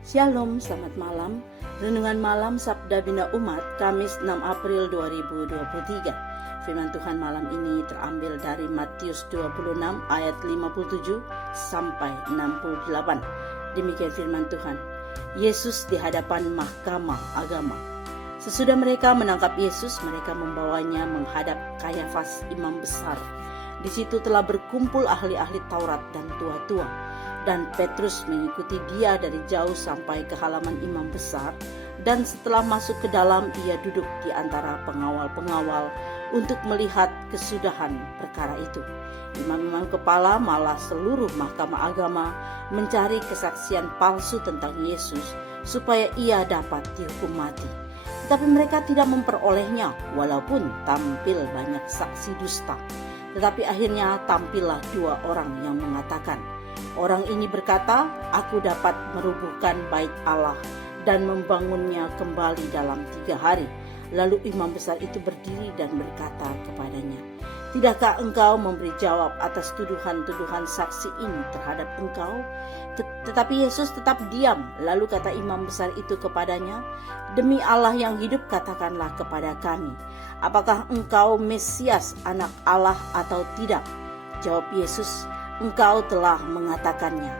Shalom, selamat malam. Renungan malam Sabda Bina Umat, Kamis 6 April 2023. Firman Tuhan malam ini terambil dari Matius 26 ayat 57 sampai 68. Demikian firman Tuhan. Yesus di hadapan mahkamah agama. Sesudah mereka menangkap Yesus, mereka membawanya menghadap Kayafas, imam besar. Di situ telah berkumpul ahli-ahli Taurat dan tua-tua. Dan Petrus mengikuti dia dari jauh sampai ke halaman imam besar, dan setelah masuk ke dalam ia duduk di antara pengawal-pengawal untuk melihat kesudahan perkara itu. Imam-imam kepala malah seluruh mahkamah agama mencari kesaksian palsu tentang Yesus supaya ia dapat dihukum mati. Tetapi mereka tidak memperolehnya walaupun tampil banyak saksi dusta. Tetapi akhirnya tampillah dua orang yang mengatakan, orang ini berkata, aku dapat merubuhkan bait Allah dan membangunnya kembali dalam 3 hari. Lalu imam besar itu berdiri dan berkata kepadanya, tidakkah engkau memberi jawab atas tuduhan-tuduhan saksi ini terhadap engkau? Tetapi Yesus tetap diam. Lalu kata imam besar itu kepadanya, demi Allah yang hidup katakanlah kepada kami, apakah engkau Mesias, anak Allah atau tidak? Jawab Yesus, engkau telah mengatakannya.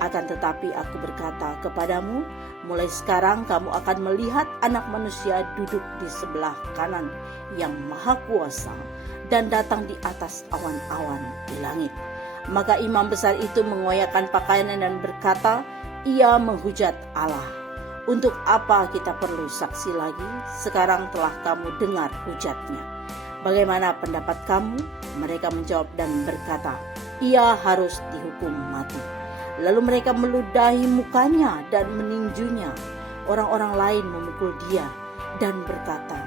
Akan tetapi aku berkata kepadamu, mulai sekarang kamu akan melihat Anak Manusia duduk di sebelah kanan yang Maha Kuasa dan datang di atas awan-awan di langit. Maka imam besar itu mengoyakkan pakaiannya dan berkata, ia menghujat Allah. Untuk apa kita perlu saksi lagi? Sekarang telah kamu dengar hujatnya. Bagaimana pendapat kamu? Mereka menjawab dan berkata, ia harus dihukum mati. Lalu mereka meludahi mukanya dan meninjunya. Orang-orang lain memukul dia dan berkata,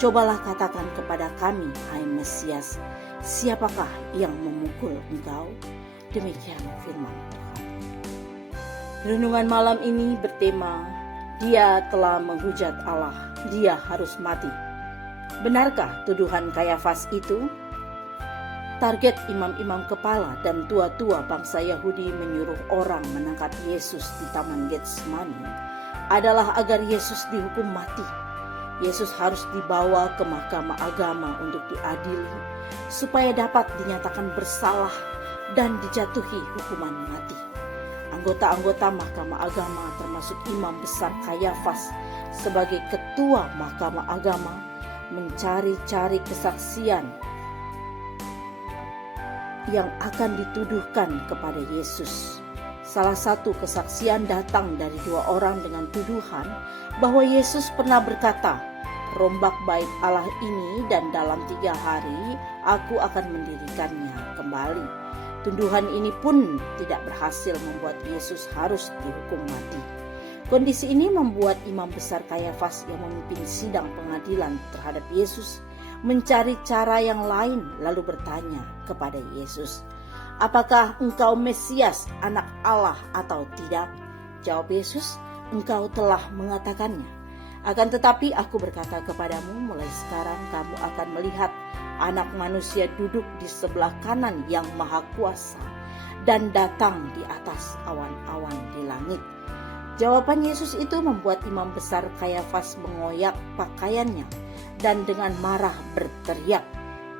cobalah katakan kepada kami, hai Mesias, siapakah yang memukul engkau? Demikian firman Tuhan. Renungan malam ini bertema, dia telah menghujat Allah, dia harus mati. Benarkah tuduhan Kayafas itu? Target imam-imam kepala dan tua-tua bangsa Yahudi menyuruh orang menangkap Yesus di Taman Getsemani adalah agar Yesus dihukum mati. Yesus harus dibawa ke mahkamah agama untuk diadili supaya dapat dinyatakan bersalah dan dijatuhi hukuman mati. Anggota-anggota mahkamah agama termasuk imam besar Kayafas sebagai ketua mahkamah agama mencari-cari kesaksian yang akan dituduhkan kepada Yesus. Salah satu kesaksian datang dari dua orang dengan tuduhan bahwa Yesus pernah berkata, rombak bait Allah ini dan dalam 3 hari aku akan mendirikannya kembali. Tuduhan ini pun tidak berhasil membuat Yesus harus dihukum mati. Kondisi ini membuat imam besar Kayafas yang memimpin sidang pengadilan terhadap Yesus mencari cara yang lain lalu bertanya kepada Yesus, apakah engkau Mesias, anak Allah atau tidak? Jawab Yesus, engkau telah mengatakannya. Akan tetapi aku berkata kepadamu, mulai sekarang kamu akan melihat Anak Manusia duduk di sebelah kanan yang Maha Kuasa dan datang di atas awan-awan di langit. Jawaban Yesus itu membuat imam besar Kayafas mengoyak pakaiannya dan dengan marah berteriak,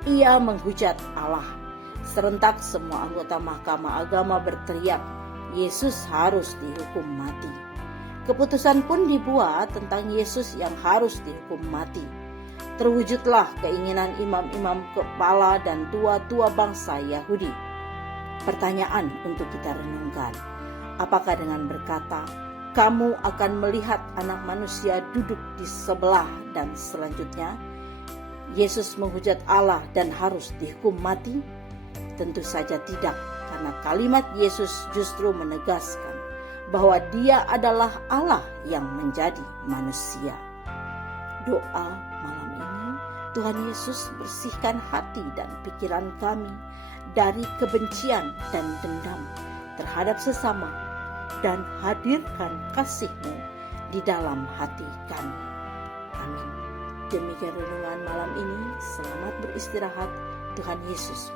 ia menghujat Allah. Serentak semua anggota mahkamah agama berteriak, Yesus harus dihukum mati. Keputusan pun dibuat tentang Yesus yang harus dihukum mati. Terwujudlah keinginan imam-imam kepala dan tua-tua bangsa Yahudi. Pertanyaan untuk kita renungkan, apakah dengan berkata, kamu akan melihat Anak Manusia duduk di sebelah dan selanjutnya Yesus menghujat Allah dan harus dihukum mati? Tentu saja tidak, karena kalimat Yesus justru menegaskan bahwa dia adalah Allah yang menjadi manusia. Doa malam ini, Tuhan Yesus bersihkan hati dan pikiran kami dari kebencian dan dendam terhadap sesama, dan hadirkan kasih-Mu di dalam hati kami. Amin. Demikian renungan malam ini. Selamat beristirahat. Tuhan Yesus